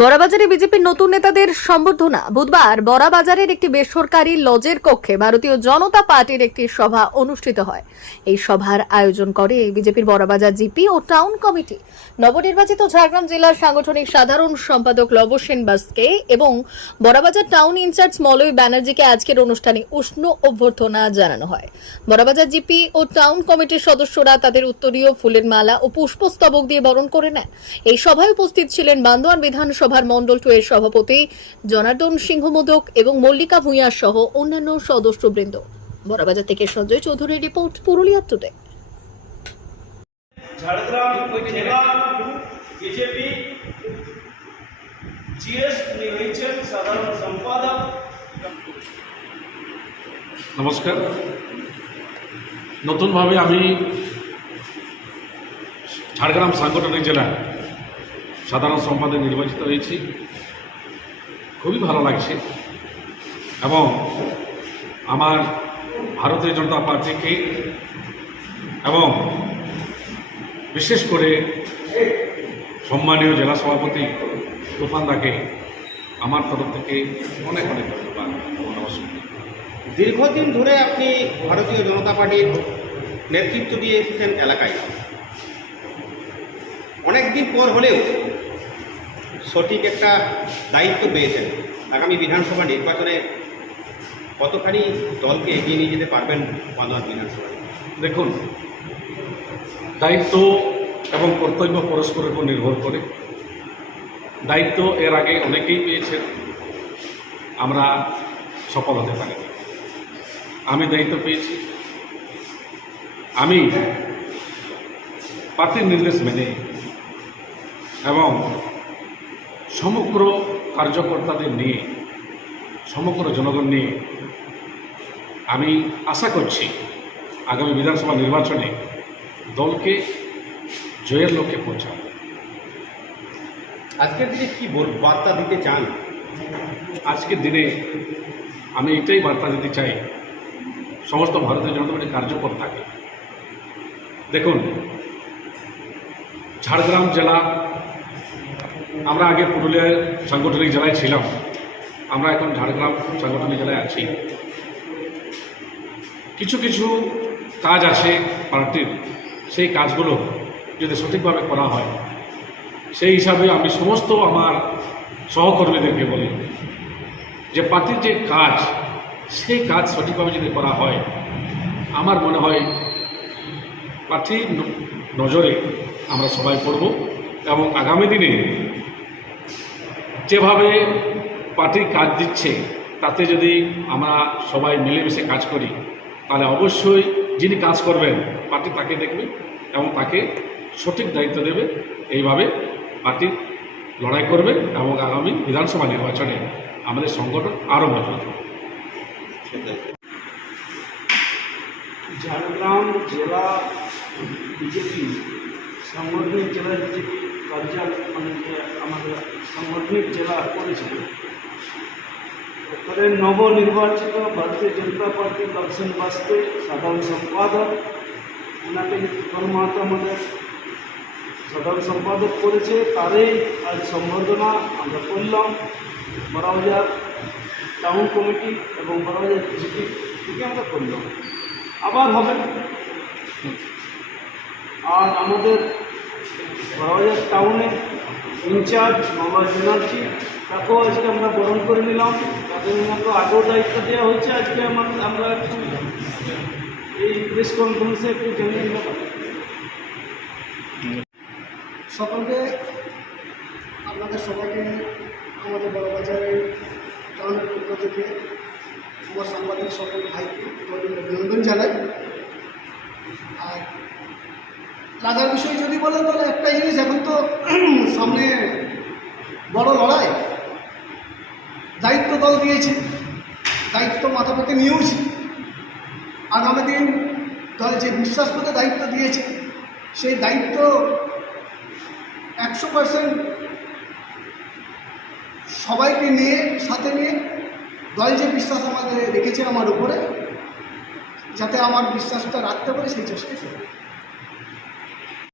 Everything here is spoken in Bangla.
বড়াবাজারে বিজেপির নতুন নেতাদের সম্বর্ধনা। বুধবার বড়াবাজারের একটি বেসরকারি লজের কক্ষে ভারতীয় জনতা পার্টির একটি সভা অনুষ্ঠিত হয়। এই সভার আয়োজন করে বিজেপির বড়াবাজার জিপি ও টাউন কমিটি। নবনির্বাচিত ঝাড়গ্রাম জেলার সাংগঠনিক সাধারণ সম্পাদক লব সেন বাসকে এবং বড়াবাজার টাউন ইনচার্জ মলয় ব্যানার্জিকে আজকের অনুষ্ঠানে উষ্ণ অভ্যর্থনা জানানো হয়। বড়াবাজার জিপি ও টাউন কমিটির সদস্যরা তাদের উত্তরীয় ফুলের মালা ও পুষ্পস্তবক দিয়ে বরণ করে নেন। এই সভায় উপস্থিত ছিলেন বান্দোয়ান বিধানসভার মণ্ডল টু এর সভাপতি জনার্দন সিংহ মোদক এবং মল্লিকা ভূঁইয়া সহ অন্যান্য সদস্যবৃন্দ। বড়বাজার থেকে সঞ্জয় চৌধুরীর রিপোর্ট পুরুলিয়া টুডে ঝাড়গ্রাম জেলা বিজেপি জিএস উনি সাধারণ সম্পাদক। নমস্কার। নতুনভাবে আমি ঝাড়গ্রাম সাংগঠনিক জেলার সাধারণ সম্পাদক নির্বাচিত হয়েছি। খুবই ভালো লাগছে। এবং আমার ভারতীয় জনতা পার্টিকে এবং বিশেষ করে সম্মানীয় জেলা সভাপতি তুফান দাকে আমার তরফ থেকে অনেক অনেক ধন্যবাদ দীর্ঘদিন ধরে আপনি ভারতীয় জনতা পার্টির নেতৃত্ব দিয়ে এসেছেন এলাকায়। অনেক দিন পর হলেও সঠিক একটা দায়িত্ব পেয়েছেন। আগামী বিধানসভা নির্বাচনে কতখানি দলকে এগিয়ে নিয়ে যেতে পারবেন বান্দোয়ান বিধানসভায় দেখুন, দায়িত্ব এবং কর্তব্য পরস্পরের উপর নির্ভর করে। দায়িত্ব এর আগে অনেকেই পেয়েছেন, আমরা সফল হতে পারি আমি দায়িত্ব পেয়েছি। আমি পার্টির নির্দেশ মেনে এবং সমগ্র কার্যকর্তাদের নিয়ে সমগ্র জনগণ নিয়ে আমি আশা করছি আগামী বিধানসভা নির্বাচনে দলকে জয়ের লক্ষ্যে পৌঁছাবো। আজকের দিনে কী বল- বার্তা দিতে চান? আজকের দিনে আমি এটাই বার্তা দিতে চাই সমস্ত ভারতীয় জনতা পার্টির কার্যকর্তাকে। দেখুন ঝাড়গ্রাম জেলা আমরা আগে পুরুলিয়ার সাংগঠনিক জেলায় ছিলাম। আমরা এখন ঝাড়গ্রাম সাংগঠনিক জেলায় আছি। কিছু কিছু কাজ আছে পার্টির সেই কাজগুলো যদি সঠিকভাবে করা হয়, সেই হিসাবে আমি সমস্ত আমার সহকর্মীদেরকে বলি যে পার্টির যে কাজ, সেই কাজ সঠিকভাবে যদি করা হয়, আমার মনে হয় পার্টির নজরে আমরা সবাই পড়ব। এবং আগামী দিনে যেভাবে পার্টির কাজ দিচ্ছে, তাতে যদি আমরা সবাই মিলেমিশে কাজ করি, তাহলে অবশ্যই যিনি কাজ করবেন, পার্টি তাকে দেখবে এবং তাকে সঠিক দায়িত্ব দেবে। এইভাবে পার্টি লড়াই করবে এবং আগামী বিধানসভা নির্বাচনে আমাদের সংগঠন আরও মজবুত ঝাড়গ্রাম জেলা বিজেপি সাংগঠনিক জেলা বিজেপি কার্যালয় মানে আমাদের সাংগঠনিক জেলা করেছিল। ওখানে নবনির্বাচিত ভারতীয় জনতা পার্টি দর্শন বাস্তে সাধারণ সম্পাদক, ওনাকে মাহাতো আমাদের সাধারণ সম্পাদক করেছে। তারই আজ সম্বর্ধনা আমরা করলাম। বড়বাজার টাউন কমিটি এবং বড়বাজার জিপি থেকে আমরা করলাম। আবার হবে। আর আমাদের বড়বাজার টাউনে ইনচার্জ মোহাম্মদ ব্যানার্জি তাকেও আজকে আমরা বরণ করে নিলাম। তাদের মতো আগেও দায়িত্ব দেওয়া হয়েছে, আজকে আমার আমরা একটু এই প্রেস কনফারেন্সে একটু জেনে নিলাম। সকলকে, আপনাদের সবাইকে, আমাদের বড়বাজারের টাউনের পক্ষ থেকে আমার সাংবাদিক সকল গৌরব অভিনন্দন জানাই। আর লাগার বিষয় যদি বলেন তাহলে একটাই জিনিস এখন তো সামনে বড় লড়াই। দায়িত্ব দল দিয়েছে, দায়িত্ব মাথা নিয়েওছি আগামী দিন দল যে বিশ্বাস করে দায়িত্ব দিয়েছে, সেই দায়িত্ব একশো পার্সেন্ট সবাইকে নিয়ে, সাথে নিয়ে দল যে বিশ্বাস আমাদের রেখেছে আমার উপরে, যাতে আমার বিশ্বাসটা রাখতে পারে সেই চেষ্টা